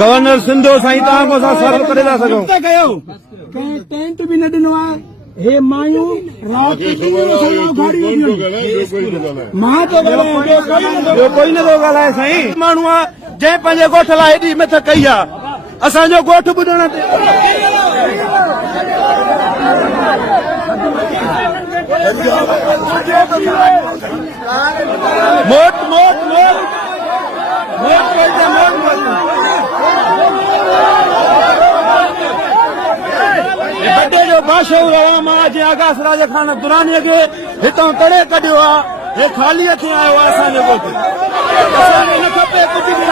गवर्नर सिंधो साईं तव्हां को सर करे था सघूं टेंट भी न ॾिनो आहे हे मायूं राति मां तो ॿियो कोई नथो ॻाल्हाए साईं माण्हू आहे जंहिं पंहिंजे ॻोठ लाइ हेॾी मिथ कई आहे असांजो ॻोठ ॿुधण ते मोट मोट मोट बड़े जो बादशाह रहा मां जे आगास राज खान दुरानी के हितां तड़े कढियो आहे हे ख़ाली हथी आयो आहे असांजे ॻोठ असांखे न खपे कुझु बि न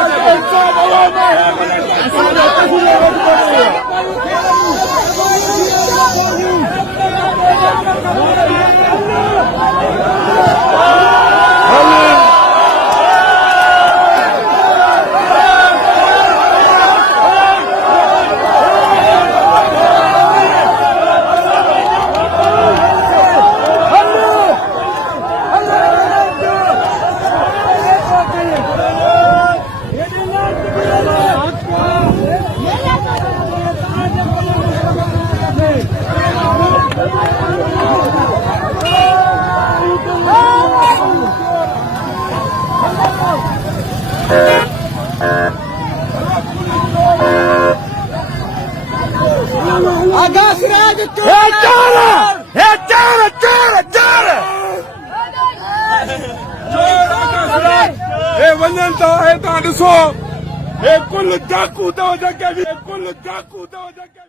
आगास राज वञनि था हे तव्हां ॾिसो हे कुल डाकू अथव जेके बि कुल डाकू अथव जेके